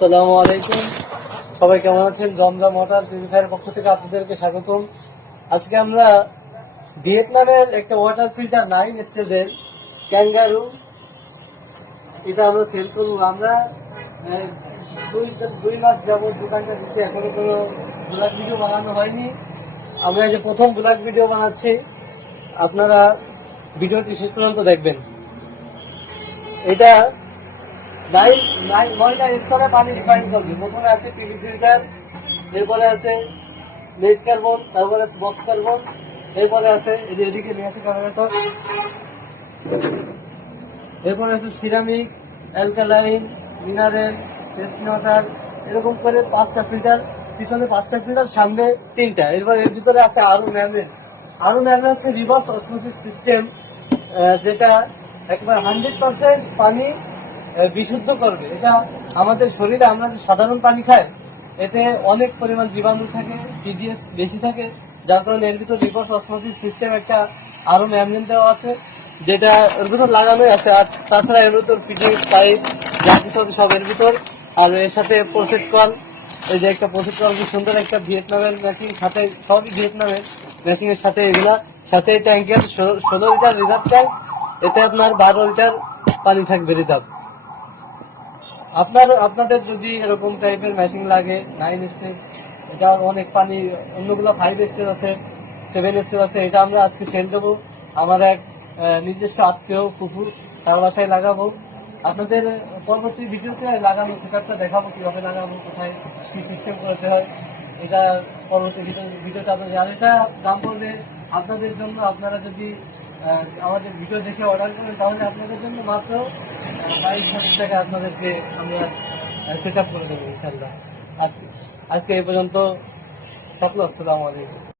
আসসালামু আলাইকুম। সবাই কেমন আছেন? জমজম ওয়াটার পিউরিফায়ার পক্ষ থেকে আপনাদেরকে স্বাগতম। আজকে আমরা ভিয়েতনামের একটা ওয়াটার ফিল্টার নাইন স্টেজের ক্যাঙ্গারু এটা আমরা সেল করব। আমরা দুই দুই মাস যাবত দোকানটা দিচ্ছি। এখনও কোনো ব্লগ ভিডিও বানানো হয়নি। আমরা যে প্রথম ব্লগ ভিডিও বানাচ্ছি। আপনারা ভিডিওটি শেষ পর্যন্ত দেখবেন। এটা স্তরে আছে পিভি এরপরে আছে তারপরে আছে বক্স কার্বন এরপরে এদিকে নিয়ে এরপরে আছে সিরামিক অ্যালকালাইন মিনারেল এরকম করে পাঁচটা ফিল্টার পিছনে পাঁচটা ফিল্টার সামনে তিনটা। এরপর এর ভিতরে আছে আরও ম্যাগনেট আরও ম্যাগনেট হচ্ছে রিভার্স অসমোসিস সিস্টেম যেটা একবার হান্ড্রেড পার্সেন্ট পানি বিশুদ্ধ করবে। এটা আমাদের শরীরে আমরা সাধারণ পানি খাই, এতে অনেক পরিমাণ জীবাণু থাকে টিডিএস বেশি থাকে, যার কারণে এর ভিতর রিভার্স অসমোসিস সিস্টেম একটা আরও ম্যাগনেট দেওয়া আছে, যেটা এর ভিতর লাগানোই আছে, আর তাছাড়া এর ভিতর ফিটিংস পাইপ যা কিছু আছে সব এর ভিতর, আর এর সাথে প্রসেট কল এই যে একটা প্রসেট কল খুব সুন্দর একটা ভিয়েতনামের মেশিন সাথে সবই ভিয়েতনামের মেশিনের সাথে এগুলা, সাথে ট্যাঙ্কের ষোলো লিটার রিজার্ভ ট্যাঙ্ক এতে আপনার বারো লিটার পানি থাকবে রিজার্ভ আপনার, আপনাদের যদি এরকম টাইপের মেশিন লাগে নাইন স্টেজ এটা অনেক পানি, অন্যগুলো ফাইভ স্টেজ আছে সেভেন স্টেজ আছে, এটা আমরা আজকে সেল দেবো। আমার এক নিজস্ব আত্মীয় কুকুর তার বাসায় লাগাবো। আপনাদের পরবর্তী ভিডিওতে লাগানো সেটআপটা দেখাবো, কীভাবে লাগাবো, কোথায় কী সিস্টেম করতে হয়। এটা পরবর্তী ভিডিও ভিডিওটা আপনাদের, আর এটা দাম পড়বে আপনাদের জন্য। আপনারা যদি আমাদের ভিডিও দেখে অর্ডার করেন, তাহলে আপনাদের জন্য মাত্র আপনাদেরকে আমরা সেট আপ করে দেবো আজকে আজকে এই পর্যন্ত। সকল আসসালামু আলাইকুম।